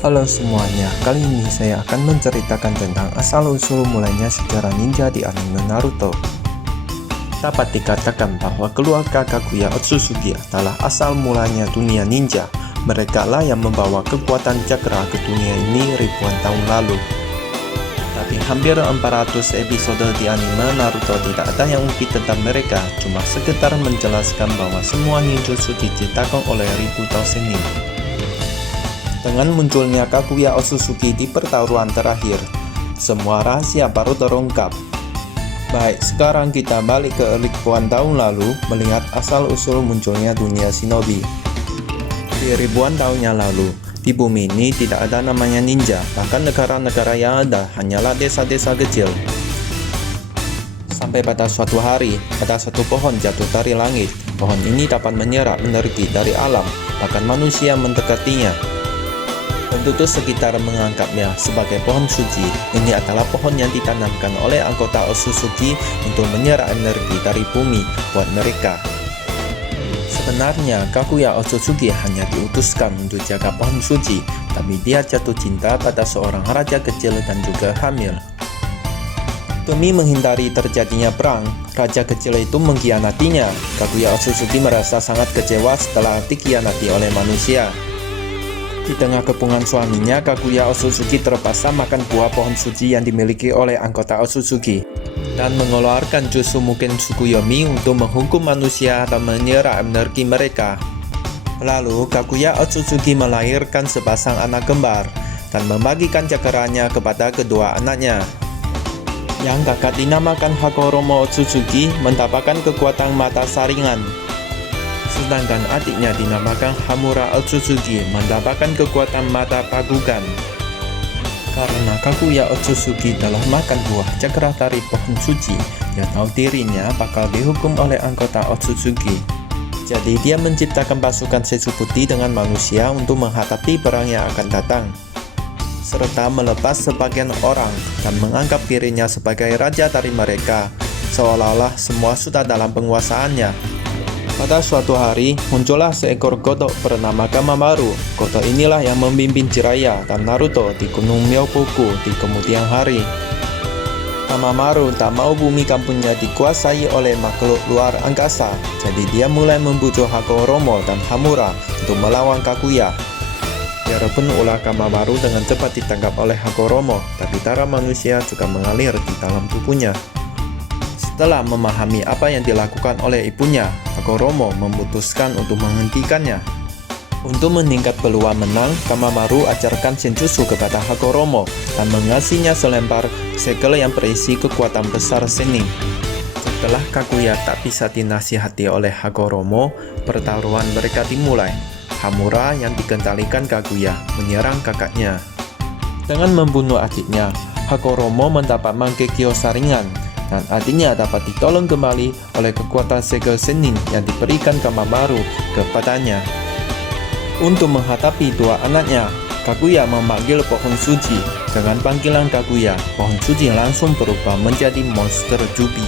Halo semuanya, kali ini saya akan menceritakan tentang asal-usul mulanya sejarah ninja di anime Naruto. Dapat dikatakan bahwa keluarga Kaguya Otsutsuki adalah asal mulanya dunia ninja. Mereka lah yang membawa kekuatan cakra ke dunia ini ribuan tahun lalu. Tapi hampir 400 episode di anime Naruto tidak ada yang ungkit tentang mereka, cuma sekedar menjelaskan bahwa semua ninjutsu diciptakan oleh Ributo Sennin. Dengan munculnya Kaguya Otsutsuki di pertarungan terakhir, semua rahasia baru terungkap. Baik, sekarang kita balik ke ribuan tahun lalu melihat asal-usul munculnya dunia shinobi. Di ribuan tahunnya lalu, di bumi ini tidak ada namanya ninja, bahkan negara-negara yang ada hanyalah desa-desa kecil. Sampai pada suatu hari, ada satu pohon jatuh dari langit. Pohon ini dapat menyerap energi dari alam, bahkan manusia mendekatinya. Penduduk sekitar menganggapnya sebagai pohon suci. Ini adalah pohon yang ditanamkan oleh anggota Otsutsuki untuk menyerap energi dari bumi buat mereka. Sebenarnya Kaguya Otsutsuki hanya diutuskan untuk jaga pohon suci, tapi dia jatuh cinta pada seorang raja kecil dan juga hamil. Demi menghindari terjadinya perang, raja kecil itu mengkhianatinya. Kaguya Otsutsuki merasa sangat kecewa setelah dikhianati oleh manusia. Di tengah kepungan suaminya, Kaguya Otsutsuki terpaksa makan buah pohon suci yang dimiliki oleh anggota Otsutsuki dan mengeluarkan jus Mugen Tsukuyomi untuk menghukum manusia dan menyerap energi mereka. Lalu Kaguya Otsutsuki melahirkan sepasang anak kembar dan membagikan cakranya kepada kedua anaknya. Yang kakak dinamakan Hagoromo Otsutsuki mendapatkan kekuatan mata saringan, sedangkan adiknya dinamakan Hamura Otsutsuki mendapatkan kekuatan mata pagugan. Karena Kaguya Otsutsuki telah makan buah cakra dari pohon suci, dia tahu dirinya bakal dihukum oleh anggota Otsutsuki. Jadi dia menciptakan pasukan Setsu Putih dengan manusia untuk menghadapi perang yang akan datang, serta melepas sebagian orang dan menganggap dirinya sebagai raja dari mereka, seolah-olah semua sudah dalam penguasaannya. Pada suatu hari, muncullah seekor kodok bernama Kamamaru. Kodok inilah yang memimpin Jiraiya dan Naruto di Gunung Myoboku di kemudian hari. Kamamaru tak mau bumi kampungnya dikuasai oleh makhluk luar angkasa, jadi dia mulai membujuk Hagoromo dan Hamura untuk melawan Kaguya. Biarpun ulah Kamamaru dengan cepat ditangkap oleh Hagoromo, tapi darah manusia juga mengalir di dalam tubuhnya. Setelah memahami apa yang dilakukan oleh ibunya, Hagoromo memutuskan untuk menghentikannya. Untuk meningkat peluang menang, Kamamaru ajarkan Senjutsu kepada Hagoromo dan mengasihnya selempar segel yang berisi kekuatan besar Sennin. Setelah Kaguya tak bisa dinasihati oleh Hagoromo, pertarungan mereka dimulai. Hamura yang dikendalikan Kaguya menyerang kakaknya. Dengan membunuh adiknya, Hagoromo mendapat Mangekyo saringan, dan adiknya dapat ditolong kembali oleh kekuatan segel Sennin yang diberikan Kamamaru kepadanya. Untuk menghadapi dua anaknya, Kaguya memanggil pohon suci. Dengan panggilan Kaguya, pohon suci langsung berubah menjadi monster Jubi.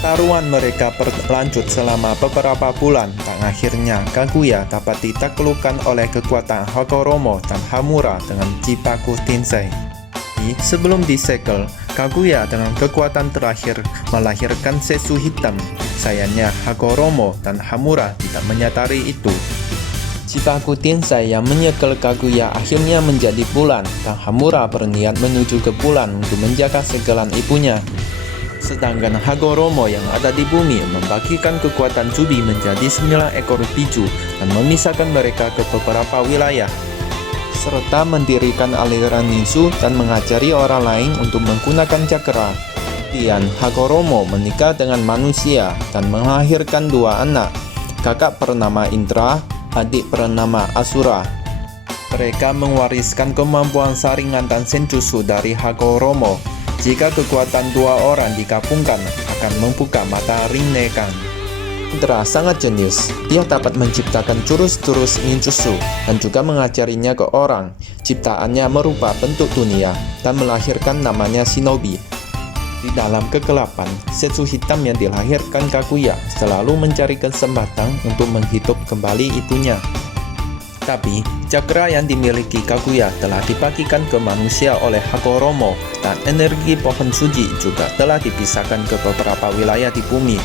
Taruhan mereka berlanjut selama beberapa bulan, dan akhirnya Kaguya dapat ditaklukkan oleh kekuatan Hagoromo dan Hamura dengan Jibaku Tensei. Sebelum disegel, Kaguya dengan kekuatan terakhir melahirkan Setsu hitam. Sayangnya Hagoromo dan Hamura tidak menyadari itu. Jibaku Tensei yang menyegel Kaguya akhirnya menjadi bulan, dan Hamura berniat menuju ke bulan untuk menjaga segelan ibunya. Sedangkan Hagoromo yang ada di bumi membagikan kekuatan Jubi menjadi 9 ekor biju dan memisahkan mereka ke beberapa wilayah, serta mendirikan aliran ninju dan mengajari orang lain untuk menggunakan cakra. Kemudian Hagoromo menikah dengan manusia dan melahirkan dua anak, kakak bernama Indra, adik bernama Asura. Mereka mewariskan kemampuan saringan dan senjutsu dari Hagoromo. Jika kekuatan dua orang digabungkan, akan membuka mata Rinnegan. Indra sangat jenius. Dia dapat menciptakan jurus-jurus ninjutsu dan juga mengajarinya ke orang. Ciptaannya merubah bentuk dunia dan melahirkan namanya shinobi. Di dalam kegelapan, Setsu hitam yang dilahirkan Kaguya selalu mencari kesempatan untuk menghidup kembali ibunya. Tapi, cakra yang dimiliki Kaguya telah dibagikan ke manusia oleh Hagoromo dan energi pohon suci juga telah dipisahkan ke beberapa wilayah di bumi.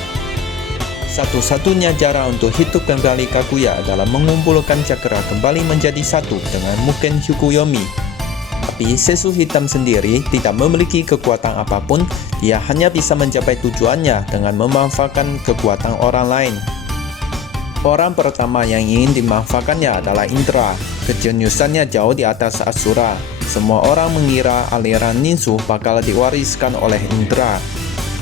Satu-satunya cara untuk hidup kembali Kaguya adalah mengumpulkan cakra kembali menjadi satu dengan Mugen Hyukuyomi. Tapi Setsu Hitam sendiri tidak memiliki kekuatan apapun, dia hanya bisa mencapai tujuannya dengan memanfaatkan kekuatan orang lain. Orang pertama yang ingin dimanfaatkannya adalah Indra. Kejeniusannya jauh di atas Asura. Semua orang mengira aliran ninsu bakal diwariskan oleh Indra.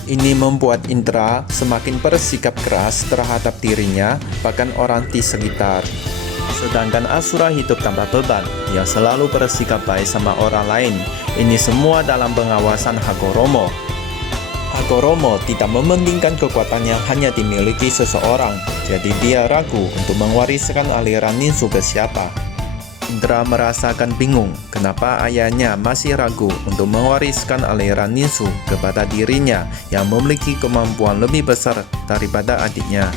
Ini membuat Indra semakin bersikap keras terhadap dirinya, bahkan orang di sekitar. Sedangkan Asura hidup tanpa beban, dia selalu bersikap baik sama orang lain. Ini semua dalam pengawasan Hagoromo. Hagoromo tidak mementingkan kekuatan yang hanya dimiliki seseorang, jadi dia ragu untuk mewariskan aliran ninsu ke siapa. Indra merasakan bingung kenapa ayahnya masih ragu untuk mewariskan aliran ninsu kepada dirinya yang memiliki kemampuan lebih besar daripada adiknya.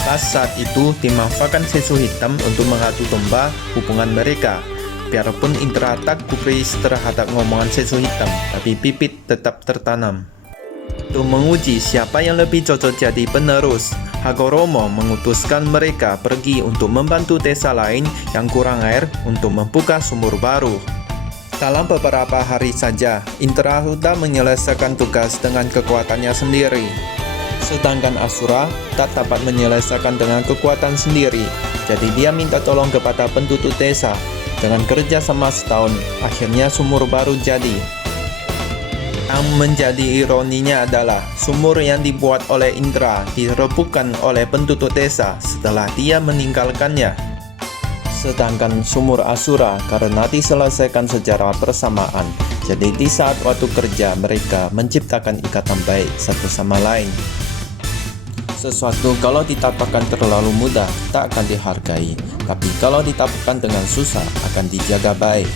Pas saat itu dimanfaatkan Setsu Hitam untuk mengadu domba hubungan mereka. Biarpun Indra tak gubris terhadap ngomongan Setsu Hitam, tapi bibit tetap tertanam. Untuk menguji siapa yang lebih cocok jadi penerus, Hagoromo mengutuskan mereka pergi untuk membantu desa lain yang kurang air untuk membuka sumur baru. Dalam beberapa hari saja, Indra sudah menyelesaikan tugas dengan kekuatannya sendiri. Sedangkan Asura tak dapat menyelesaikan dengan kekuatan sendiri, jadi dia minta tolong kepada penduduk desa. Dengan kerja sama setahun, akhirnya sumur baru jadi. Yang menjadi ironinya adalah sumur yang dibuat oleh Indra direbutkan oleh penduduk desa setelah dia meninggalkannya. Sedangkan sumur Asura karena diselesaikan secara bersamaan, jadi di saat waktu kerja mereka menciptakan ikatan baik satu sama lain. Sesuatu kalau ditampakkan terlalu mudah tak akan dihargai, tapi kalau ditampakkan dengan susah akan dijaga baik.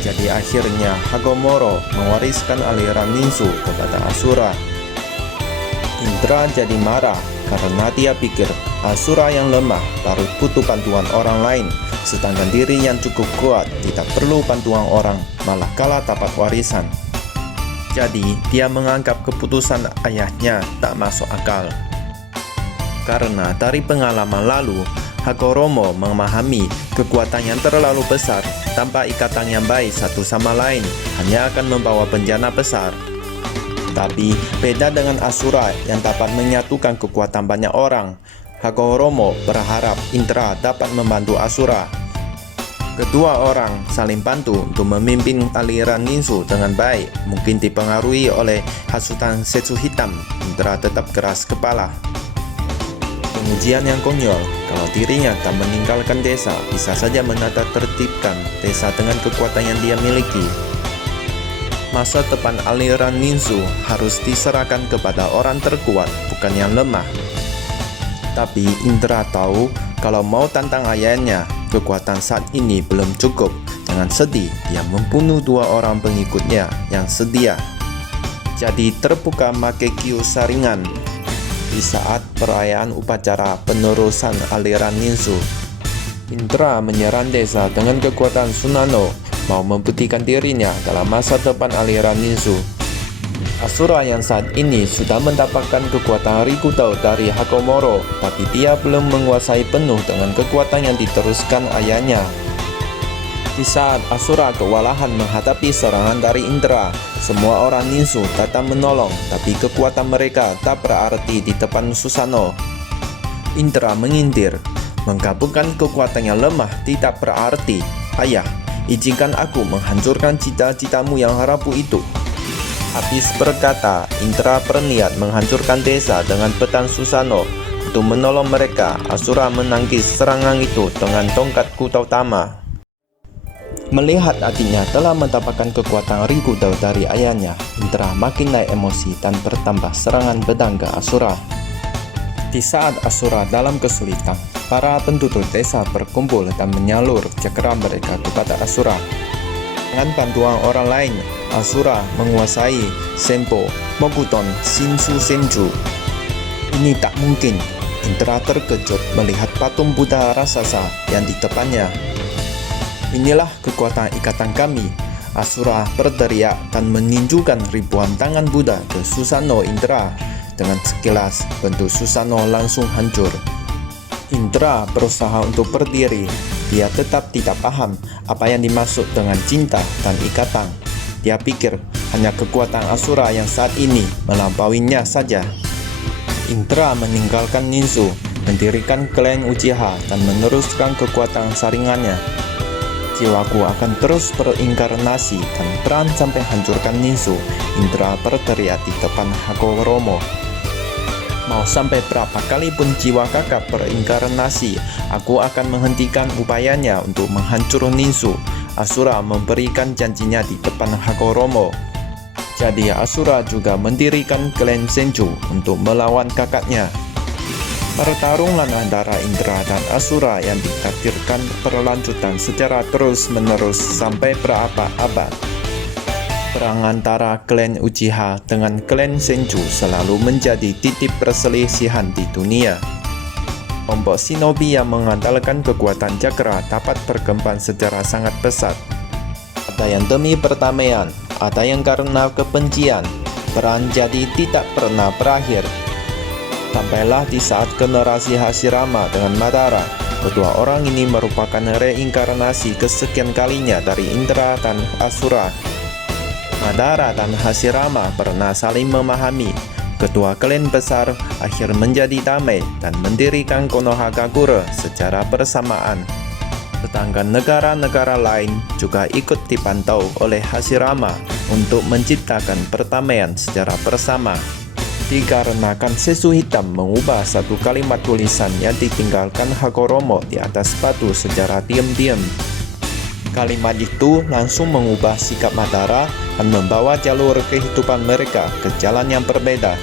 Jadi akhirnya Hagoromo mewariskan aliran ninsu kepada Asura. Indra jadi marah karena dia pikir Asura yang lemah baru butuh bantuan orang lain, sedangkan diri yang cukup kuat tidak perlu bantuan orang, malah kalah dapat warisan. Jadi dia menganggap keputusan ayahnya tak masuk akal. Karena dari pengalaman lalu, Hagoromo memahami kekuatan yang terlalu besar tanpa ikatan yang baik satu sama lain hanya akan membawa bencana besar. Tapi beda dengan Asura yang dapat menyatukan kekuatan banyak orang, Hagoromo berharap Indra dapat membantu Asura. Kedua orang saling bantu untuk memimpin aliran ninsu dengan baik. Mungkin dipengaruhi oleh hasutan Setsu Hitam, Indra tetap keras kepala. Pengujian yang konyol, kalau dirinya tak meninggalkan desa, bisa saja menata tertibkan desa dengan kekuatan yang dia miliki. Masa depan aliran ninsu harus diserahkan kepada orang terkuat, bukan yang lemah. Tapi Indra tahu kalau mau tantang ayahnya, kekuatan saat ini belum cukup. Dengan sedih, dia membunuh 2 orang pengikutnya yang sedia. Jadi terbuka Makekyu saringan di saat perayaan upacara penerusan aliran ninsu. Indra menyerang desa dengan kekuatan Tsunano, mau membuktikan dirinya dalam masa depan aliran ninsu. Asura yang saat ini sudah mendapatkan kekuatan Rikudo dari Hagoromo, tapi dia belum menguasai penuh dengan kekuatan yang diteruskan ayahnya. Di saat Asura kewalahan menghadapi serangan dari Indra, semua orang ninsu datang menolong, tapi kekuatan mereka tak berarti di depan Susanoo. Indra mengindir, menggabungkan kekuatan yang lemah tidak berarti. Ayah, izinkan aku menghancurkan cita-citamu yang rapuh itu. Habis berkata, Indra berniat menghancurkan desa dengan pedang Susanoo. Untuk menolong mereka, Asura menangkis serangan itu dengan tongkat Kutautama. Melihat adiknya telah mendapatkan kekuatan Rikudo dari ayahnya, Indra makin naik emosi dan bertambah serangan pedang ke Asura. Di saat Asura dalam kesulitan, para penduduk desa berkumpul dan menyalur cakra mereka kepada Asura. Dengan bantuan orang lain, Asura menguasai Senpo, Mokuton, Shinsu Senju. Ini tak mungkin. Indra terkejut melihat patung Buddha raksasa yang di depannya. "Inilah kekuatan ikatan kami," Asura berteriak dan menunjukkan ribuan tangan Buddha ke Susanoo Indra. Dengan sekilas, bentuk Susanoo langsung hancur. Indra berusaha untuk berdiri. Dia tetap tidak paham apa yang dimaksud dengan cinta dan ikatan. Dia pikir hanya kekuatan Asura yang saat ini melampauinya saja. Indra meninggalkan Ninsu, mendirikan klan Uchiha dan meneruskan kekuatan saringannya. "Jiwaku akan terus berinkarnasi dan peran sampai hancurkan Ninsu," Indra berteriak di depan Hagoromo. "Mau sampai berapa kali pun jiwa kakak berinkarnasi, aku akan menghentikan upayanya untuk menghancurkan Ninsu," Asura memberikan janjinya di depan Hagoromo. Jadi Asura juga mendirikan klan Senju untuk melawan kakaknya. Pertarungan antara Indra dan Asura yang ditakdirkan berlanjutan secara terus-menerus sampai berabad-abad. Perang antara klan Uchiha dengan klan Senju selalu menjadi titik perselisihan di dunia. Kelompok shinobi yang mengandalkan kekuatan cakra dapat berkembang secara sangat pesat. Ada yang demi perdamaian, ada yang karena kebencian. Perang jadi tidak pernah berakhir. Sampailah di saat generasi Hashirama dengan Madara. Kedua orang ini merupakan reinkarnasi kesekian kalinya dari Indra dan Asura. Madara dan Hashirama pernah saling memahami. Kedua klan besar akhir menjadi damai dan mendirikan Konohagakure secara bersamaan. Sedangkan negara-negara lain juga ikut dipantau oleh Hashirama untuk menciptakan perdamaian secara bersama. Dikarenakan Sesu Hitam mengubah satu kalimat tulisan yang ditinggalkan Hagoromo di atas batu secara diam-diam. Kalimat itu langsung mengubah sikap Madara dan membawa jalur kehidupan mereka ke jalan yang berbeda.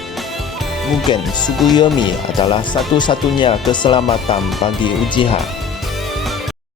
Mungkin Tsukuyomi adalah satu-satunya keselamatan bagi Uchiha.